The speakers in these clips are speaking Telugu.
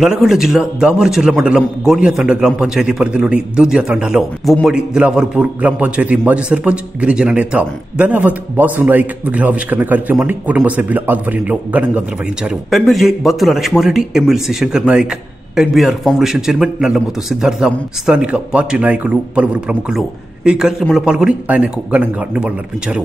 నల్గొండ జిల్లా దామరచర్ల మండలం గోనియాతండ గ్రామ పంచాయతీ పరిధిలోని దూద్యా తండాలో ఉమ్మడి దిలావర్పూర్ గ్రామ పంచాయతీ మాజీ సర్పంచ్ గిరిజన నేత ధనావత్ బాసు నాయక్ విగ్రహావిష్కరణ కార్యక్రమాన్ని కుటుంబ సభ్యుల ఆధ్వర్యంలో ఘనంగా నిర్వహించారు. MLA Battula Lakshma Reddy, MLC Shankar Nayak, NBR foundation chairman Nallamothu Siddhartham, స్థానిక పార్టీ నాయకులు, పలువురు ప్రముఖులు ఈ కార్యక్రమంలో పాల్గొని ఆయనకు ఘనంగా నివాళులర్పించారు.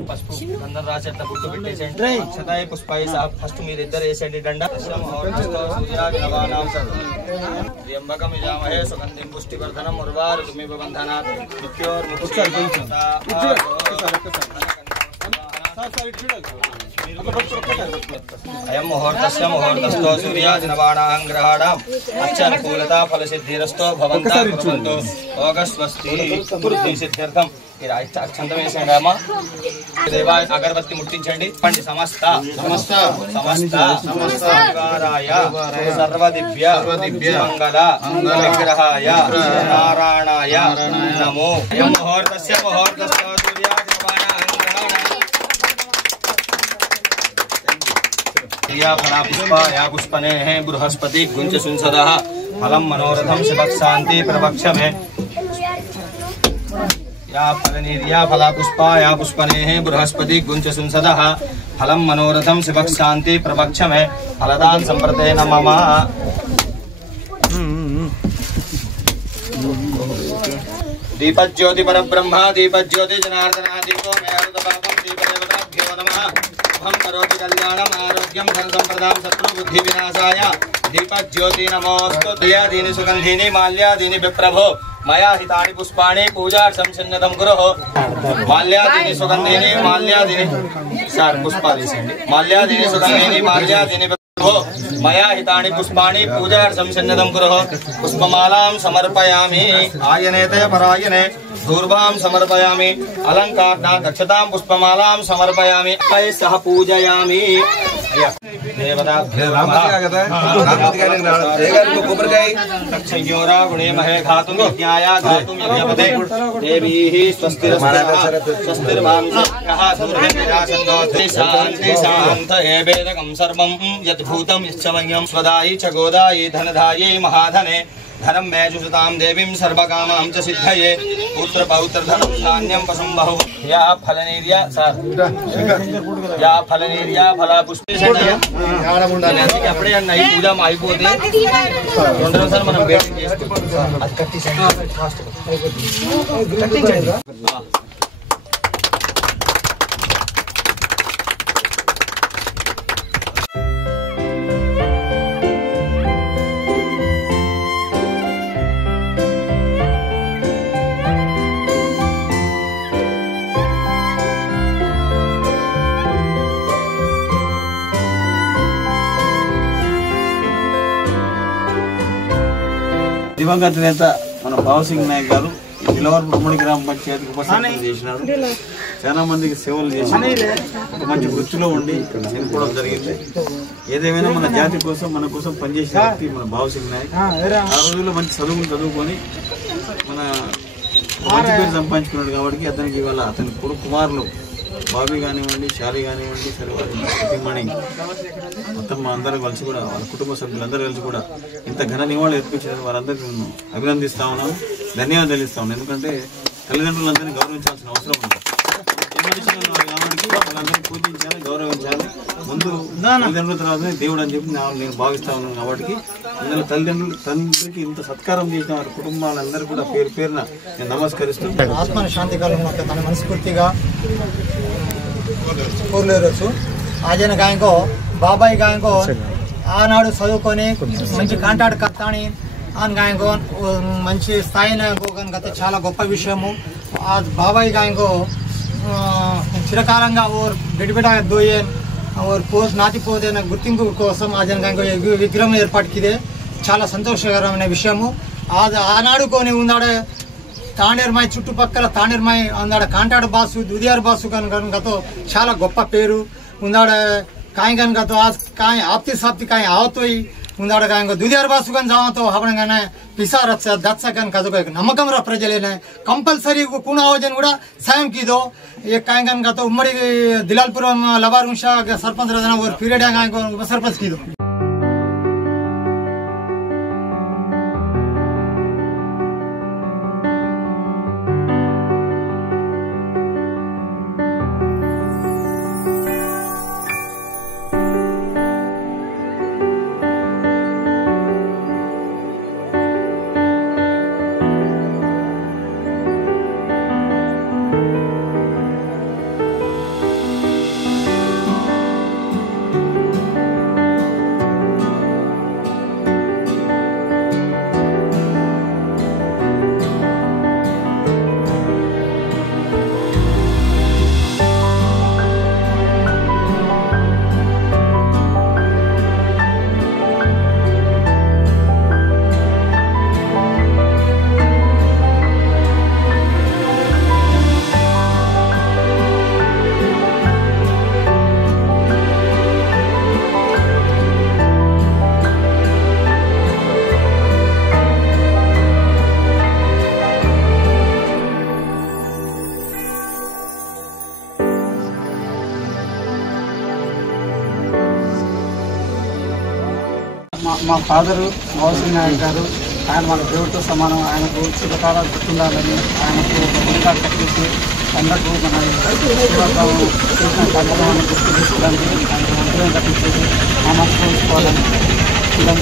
अयं मुहूर्तस्य मुहूर्तस्थो सूर्यादिनवाणां ग्रहाणाम् अत्यनुकूलता फलसिद्धिरस्तो भवन्तः कुर्वन्तु योगस्वस्ति सिद्ध्यर्थं छन्दमेशंगामा देवाय अगरबत्ती मुट्टिंचंడి पंడి समस्त परिवाराय सर्वदिव्य मंगल विग्रहाय नारायणाय नमो. अयं मुहूर्तस्य मुहूर्तस्थो फलापुष्पाया पुष्पनेः बृहस्पति गुंच सुंसदः फलं मनोरथं शिवक्षान्ति प्रवक्षमे. या फलनीर्या फलापुष्पाया पुष्पनेः बृहस्पति गुंच सुंसदः फलं मनोरथं शिवक्षान्ति प्रवक्षमे. फलदान संप्रते नमः. दीपज्योति परब्रह्म दीपज्योति जनार्दना दीपो मे हृदपापं दीपदेवताभ्यो नमः. हम करोति कल्याणम् आरोग्यं धनसम्पदां शत्रुबुद्धि विनाशाय. दीपज्योति नमोस्तु. दयादीनि सुगन्धीनि माल्यादीनि विप्रभो मया हितानि पुष्पाणि पूजार्थं सन्निधं कुरु. माल्यादीनि सुगन्धीनि माल्यादीनि पुष्पाणि माल्यादीनि सुगन्धीनि माल्यादीनि विप्रभो मया हितानि पुष्पाणि पूजार्थं सन्निधं कुरु. पुष्पमालां समर्पयामि आयनेते परायणे दूर्वां समर्पयामि अलंकारना दक्षतां पुष्पमालां समर्पयामि सह पूजयामि. देवताभ्यो नमः. दक्षयोरा गुणे महे घातुं यज्ञाय घातुं यज्ञपते देवीः स्वस्तिर्मांसः सूर्यनिराशन्नोति शान्ति शान्त एवेदकं सर्वं यद्भूतं यश्चमयं स्वदायि च गोदायि धनधायै महाधने धनम मे जुषतां देवीं सर्वकामां च सिद्धये. पुत्र पौत्र धनं धान्यं पशुं बहु. या फलनीर्या फलापुष्पे అప్పుడే అన్న ఈ పూజ అయిపోతే 2 రోజులు మనం వెయిటింగ్ చేసుకుంటాం. అది కట్టించండి ఫాస్ట్ కట్టించండి. దివంగత నేత మన భవసింగ్ నాయక్ గారు దిలావర్పూర్ ఉమ్మడి గ్రామ పంచాయతీకి ఉపసర్పంచ్ చేసినారు. చాలా మందికి సేవలు చేసి ఒక మంచి వృత్తిలో ఉండి చనిపోవడం జరిగింది. ఏదేమైనా మన జాతి కోసం మన కోసం పనిచేసే వ్యక్తి మన భవసింగ్ నాయక్. ఆ రోజుల్లో మంచి చదువులు చదువుకొని మన మంచి పేరు సంపాదించుకున్నాడు. కాబట్టి అతనికి ఇవాళ అతని కుమారులు బాబీ కానివ్వండి, శాలి కానివ్వండి, సరిమణి మొత్తం అందరూ కలిసి కూడా వాళ్ళ కుటుంబ సభ్యులందరూ కలిసి కూడా ఇంత ఘన నివాళులు ఏర్పించడానికి వారందరికీ నేను అభినందిస్తా ఉన్నాను, ధన్యవాదాలు తెలుస్తా ఉన్నాను. ఎందుకంటే తల్లిదండ్రులందరినీ గౌరవించాల్సిన అవసరం ఉంది. ఏ మనిషిలో కాబట్టి వాళ్ళందరినీ పూజించాలి, గౌరవించాలి. ముందు తల్లిదండ్రుల తర్వాతనే దేవుడు అని చెప్పి నేను భావిస్తా ఉన్నాను. కాబట్టి అందులో తండ్రికి ఇంత సత్కారం చేసిన వారి కుటుంబాలందరూ కూడా పేరు పేరున నేను నమస్కరిస్తూ ఆత్మ శాంతి కలుగును తన మనస్ఫూర్తిగా కోరలేరు. ఆజన గాయకో బాబాయ్ గాయకో ఆనాడు చదువుకొని మంచి కాంటాక్ట్ కర్తాని అని గాయకో మంచి స్థాయిని గత చాలా గొప్ప విషయము. ఆ బాబాయ్ గాయకో చిరకాలంగా ఓర్ బిడిబిడ దోయే ఓర్ పోస్ట్ నాతిపోతే గుర్తింపు కోసం ఆజన గాయకో విగ్రహం ఏర్పాటుకిదే చాలా సంతోషకరమైన విషయము. ఆనాడు కొని ఉందాడే తానేర్మాయి చుట్టుపక్కల తానేర్మాయి అందాడ కాంటాడు బాసు దుదియార్ బాసు కనుకతో చాలా గొప్ప పేరు ఉందాడ కాయ కనుకతో కాయ ఆప్తి సాప్తి కాయ ఆవతోయి ఉందాడ కాయ దుదియార్ బాసు కానీ జావతో హవడంగానే పిసా రచ్చ దచ్చ కానీ కదుకో నమ్మకం రా ప్రజలేనే కంపల్సరీ కూణావజన్ కూడా సాయం కీదో ये काय कतो उम्मड़ी दिलालपुर लवार उषा सरपंच पीरियड सरपंच की दो మా ఫాదరు భవసింగ్ నాయక్ గారు, ఆయన మన దేవుడితో సమానం. ఆయనకు చిరకాల గుర్తుండాలని, ఆయనకు గుండా కట్టేసి అందరూ మన చేసిన కార్యక్రమాన్ని గుర్తు చేసుకోవడానికి, ఆయనకు మంత్రులను కట్టించేసి ఆ మనసు కోసుకోవాలని ఇలా